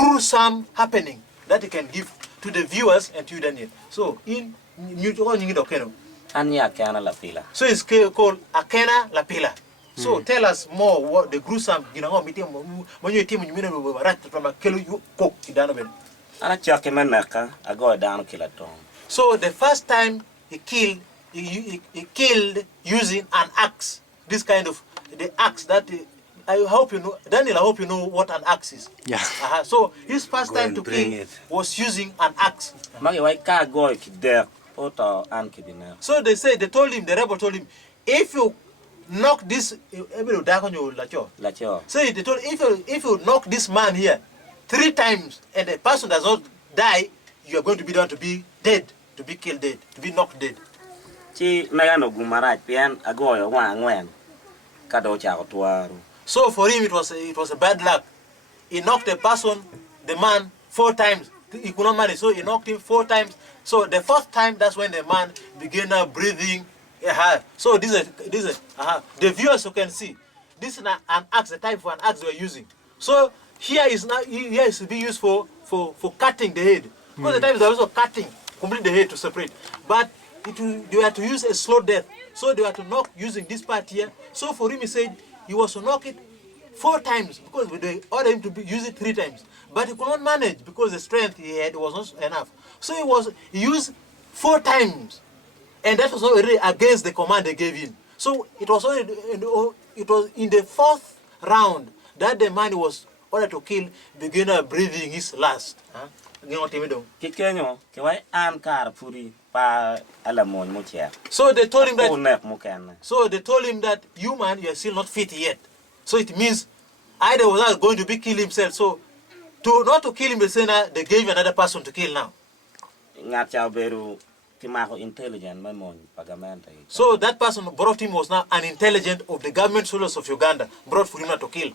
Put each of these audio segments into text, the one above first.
gruesome happening that he can give to the viewers and to you, Daniel. So in so it's called Ahkhana la Pila. So tell us more what the gruesome So the first time he killed using an axe. This kind of the axe that I hope you know, Daniel. I hope you know what an axe is. Yeah. So his first time to kill was using an axe. So they told him, the rebel told him, if you knock this, so they told if you knock this man here 3 times and the person does not die, you are going to be done to be dead, to be killed dead, to be knocked dead. So for him it was a bad luck. He knocked the person, the man, 4 times. He could not manage, so he knocked him 4 times. So the 4th time, that's when the man began breathing. So this is the viewers who can see. This is an axe, the type of an axe we're using. So here is to be used for cutting the head. Because the times they're also cutting complete the head to separate. But they were to use a slow death. So they were to knock using this part here. So for him, he said he was to knock it 4 times because they ordered him to use it 3 times. But he could not manage because the strength he had was not enough. So he used 4 times. And that was already against the command they gave him. So it was in the 4th round that the man was ordered to kill began breathing his last. So they told him that you man, you are still not fit yet. So it means either was not going to be kill himself. So not to kill him, they gave another person to kill now. So that person who brought him was now an intelligent of the government soldiers of Uganda, brought for him to kill.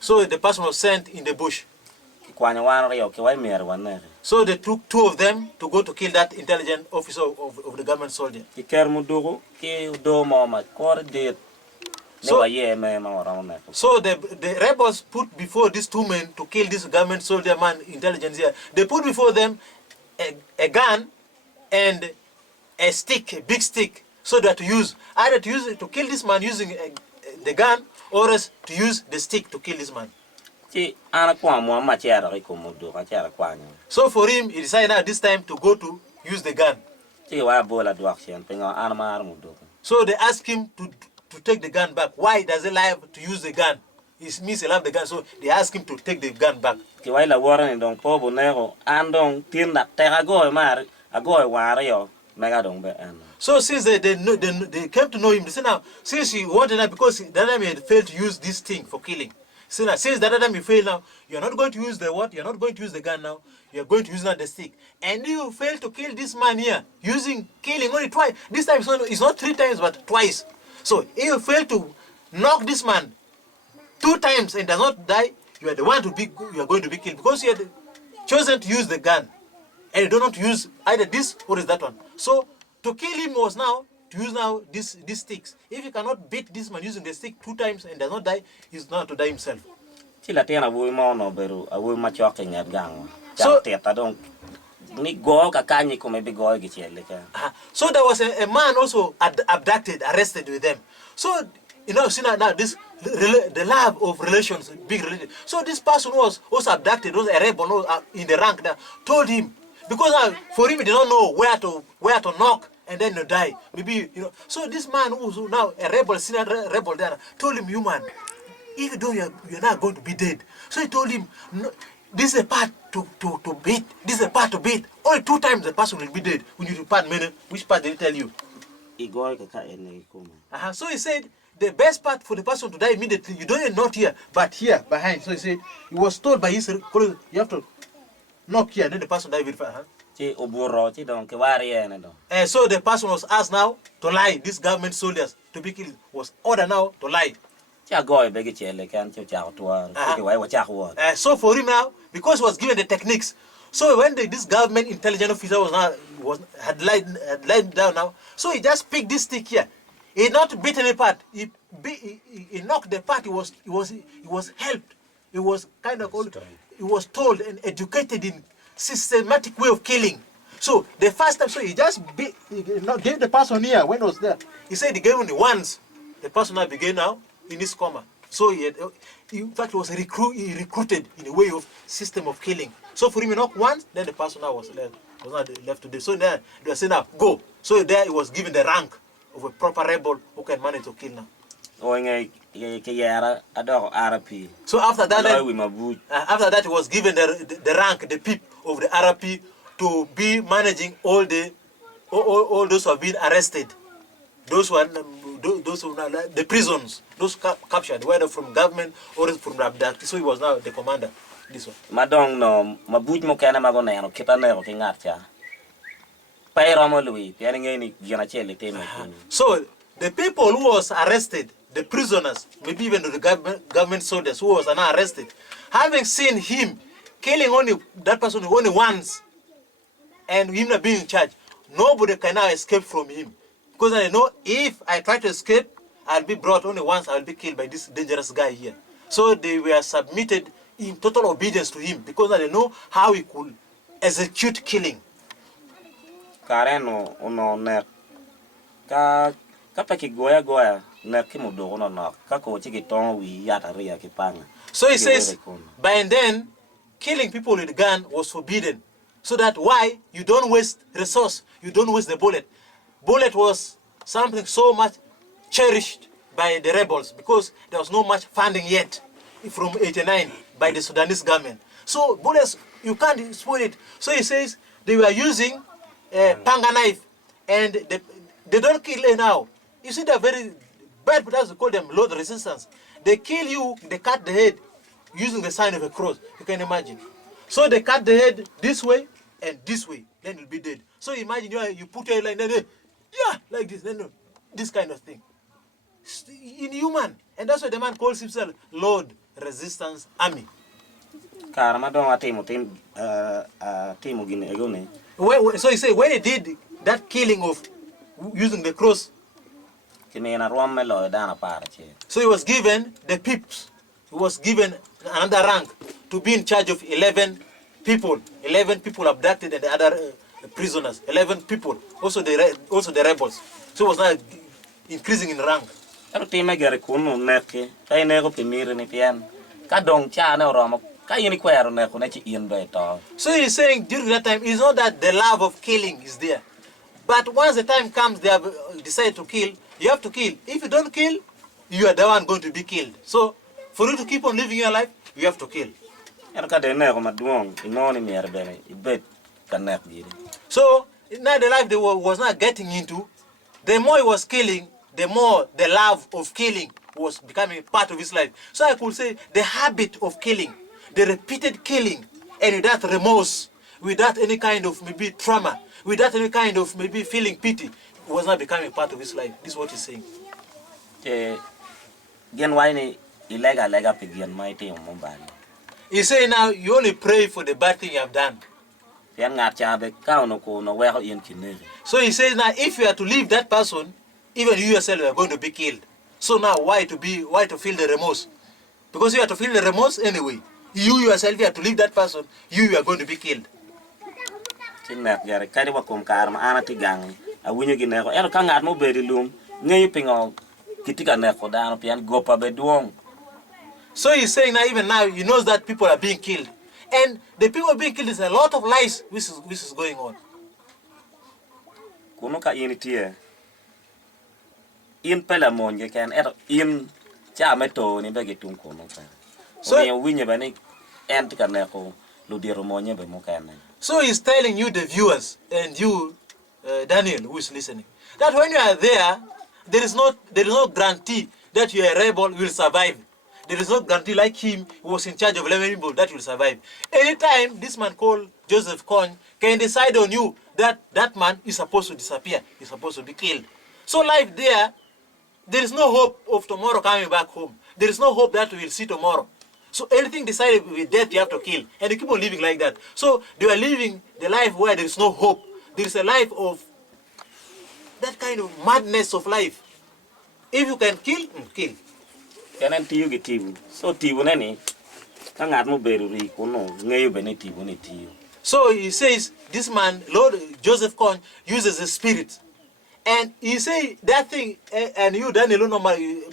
So the person was sent in the bush. So they took 2 of them to go to kill that intelligent officer of the government soldier. So the rebels put before these 2 men to kill this government soldier man, intelligence here. They put before them a gun and a stick, a big stick, so that to use either to use it to kill this man using the gun, or else to use the stick to kill this man. So for him, he decided now this time to go to use the gun. So they asked him to take the gun back. Why does he like to use the gun? It means he loves the gun, so they asked him to take the gun back. So since they came to know him, they said now, since he wanted that because the other time he had failed to use this thing for killing. So now, since the other time you failed now, you're not going to use the what? You're not going to use the gun now. You're going to use now the stick. And you failed to kill this man here, killing only twice. This time it's not 3 times, but twice. So if you fail to knock this man 2 times and does not die, you are the one you are going to be killed because you had chosen to use the gun and you do not use either this or is that one. So to kill him was now to use now these sticks. If you cannot beat this man using the stick 2 times and does not die, he's not to die himself. So there was a man also abducted, arrested with them. So see now this the love of relations, big relation. So this person was also abducted, was a rebel in the rank there, told him because for him he did not know where to knock and then to die. Maybe So this man who was now a rebel, senior rebel there, told him, "You man, if you don't, you're not going to be dead." So he told him, "No, this is a part to beat. This is a part to beat. Only 2 times the person will be dead. When you part, which part did he tell you?" So he said the best part for the person to die immediately, you don't not here, but here behind. So he said he was told by his colleague, you have to knock here, and then the person died very fast. So the person was asked now to lie. These government soldiers to be killed was ordered now to lie. So for him now, because he was given the techniques, so when this government intelligence officer had lied down now, so he just picked this stick here. He not beat any part. He knocked the part. He was helped. He was kind of he was told and educated in systematic way of killing. So the first time, so he just gave the person here when he was there. He said he gave only once. The person now began now in his coma. So he in fact, he recruited in a way of system of killing. So for him, not once, then the person now was not left to do. So then they were saying, now go. So there he was given the rank of a proper rebel who can manage to kill now. So after that, he was given the rank, the PIP of the RP to be managing all those who have been arrested, those who are the prisons, those captured, whether from government or from the abducted. So he was now the commander. This one. Madong no mabuj mo kana magona no kita na ko kingatya. Pero mo lui, pianinga ni gina chele tema. So the people who was arrested, the prisoners, maybe even the government soldiers who was now arrested, having seen him killing only that person only once, and him not being in charge, nobody can now escape from him. Because I know if I try to escape, I'll be brought only once, I'll be killed by this dangerous guy here. So they were submitted in total obedience to him because they know how he could execute killing. Kareno uno ne ka goya ne kimudo uno na ka ko chikiton wi yata ria kipanga. So he says by then killing people with a gun was forbidden. So that why you don't waste resource, you don't waste the bullet. Bullet was something so much cherished by the rebels because there was no much funding yet from 89 by the Sudanese government. So bullets, you can't spoil it. So he says they were using panga knife and they don't kill you now. You see, they're very bad, but we call them load resistance. They kill you, they cut the head using the sign of a cross. You can imagine. So they cut the head this way and this way, then you'll be dead. So imagine you put your line, then like this, then this kind of thing. Inhuman. And that's why the man calls himself Lord Resistance Army. So he said when he did that killing of using the cross, so he was given the pips. He was given another rank to be in charge of 11 people. 11 people abducted and the other prisoners. 11 people. Also the rebels. So he was not increasing in rank. So he's saying during that time, it's not that the love of killing is there. But once the time comes, they have decided to kill, you have to kill. If you don't kill, you are the one going to be killed. So for you to keep on living your life, you have to kill. So now the life they was not getting into, the more he was killing, the more the love of killing was becoming part of his life. So I could say the habit of killing, the repeated killing, and without remorse, without any kind of maybe trauma, without any kind of maybe feeling pity, was not becoming part of his life. This is what he's saying. He say now you only pray for the bad thing you have done. So he says now if you are to leave that person, even you yourself are going to be killed. So now why to feel the remorse? Because you have to feel the remorse anyway. You yourself you have to leave that person, you are going to be killed. So he's saying now even now he knows that people are being killed. And the people being killed is a lot of lies which is going on. So he's telling you, the viewers, and you, Daniel, who is listening, that when you are there is no guarantee that you are a rebel will survive. There is no guarantee like him who was in charge of 11 people that will survive. Anytime this man called Joseph Kony can decide on you that that man is supposed to disappear, he's supposed to be killed. So life there is no hope of tomorrow coming back home. There is no hope that we will see tomorrow. So anything decided with death you have to kill. And you keep on living like that. So they are living the life where there is no hope. There is a life of that kind of madness of life. If you can kill, kill. So So he says this man, Lord Joseph Kony, uses a spirit. And he say that thing, and you, Daniel,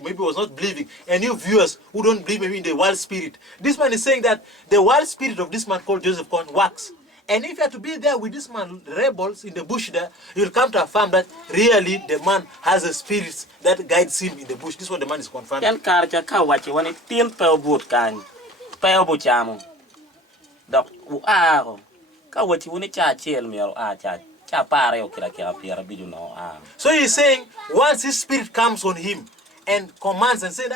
maybe was not believing, and you viewers who don't believe maybe in the wild spirit. This man is saying that the wild spirit of this man called Joseph Kony works. And if you have to be there with this man, rebels in the bush there, you'll come to affirm that really the man has a spirit that guides him in the bush. This is what the man is confirming. So he's saying once his spirit comes on him and commands and says,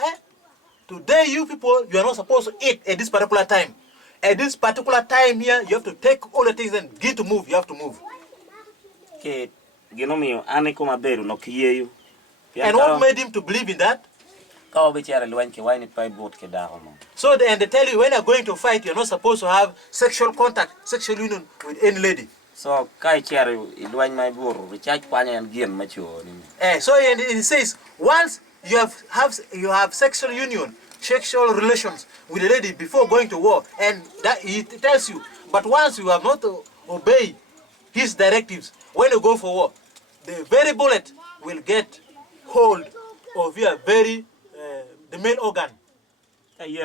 today you people, you are not supposed to eat at this particular time. At this particular time here, you have to take all the things and get to move. You have to move. And what made him to believe in that? So and they tell you when you're going to fight, you're not supposed to have sexual contact, sexual union with any lady. So so he says once you have sexual union, sexual relations with a lady before going to war, and that he tells you, but once you have not obeyed his directives, when you go for war, the very bullet will get hold of your very the male organ. And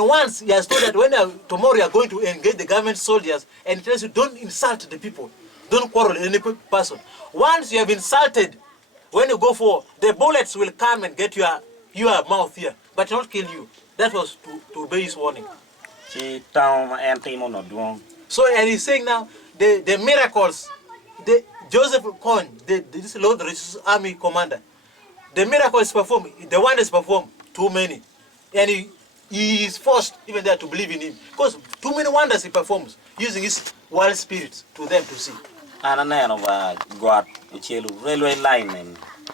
once he has told that when tomorrow you are going to engage the government soldiers, and he tells you don't insult the people, don't quarrel any person. Once you have insulted, when you go for the bullets will come and get your mouth here, but not kill you. That was to obey his warning. So and he's saying now the miracles, Joseph Kony, this Lord Resistance Army commander, the miracle is performed, the one is performed, too many. And he is forced even there to believe in him. Because too many wonders he performs, using his wild spirits to them to see.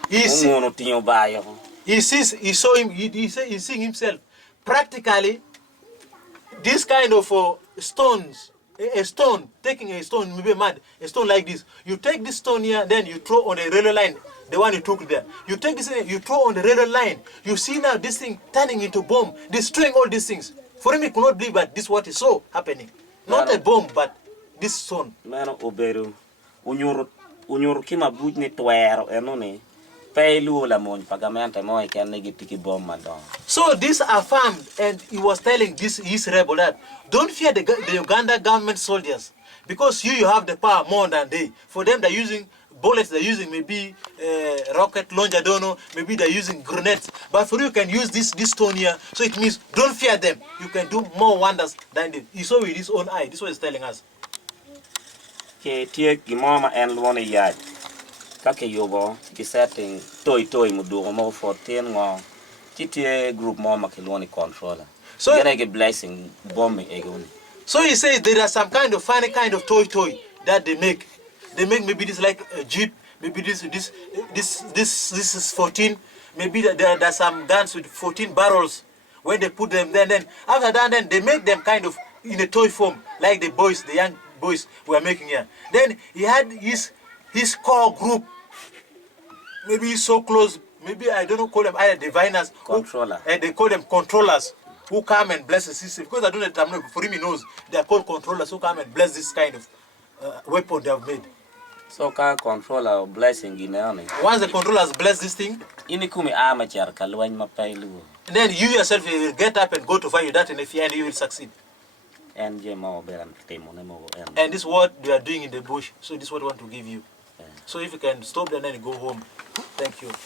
He saw him, he's seeing himself. Practically, this kind of stones, a stone, taking a stone, maybe mud, a stone like this. You take this stone here, then you throw on the railway line, the one you took there. You take this, you throw on the railway line. You see now this thing turning into bomb, destroying all these things. For him, he could not believe that this is what is so happening. Not a bomb, but this stone. So this affirmed, and he was telling his rebel that don't fear the Uganda government soldiers, because you have the power more than they. For them, they're using bullets, they're using maybe rocket launcher, I don't know, maybe they're using grenades. But for you can use this stone here, so it means don't fear them. You can do more wonders than they. He saw with his own eye. This is what he's telling us. Group controller. So blessing bombing. So he says there are some kind of funny kind of toy that they make. They make maybe this like a jeep, maybe this is 14. Maybe there are some guns with 14 barrels. When they put them then after that then they make them kind of in a toy form, like the young boys were making here. Then he had his core group. Maybe he's so close. Maybe I don't know, call them either diviners, controller, and they call them controllers who come and bless the system. Because I don't know the term, for him he knows they are called controllers who come and bless this kind of weapon they have made. So can controller blessing in earning. Once the controllers bless this thing, and then you yourself will get up and go to fight with that, and if you will succeed. And this is what they are doing in the bush. So this is what I want to give you. So if you can stop there and then go home. Thank you.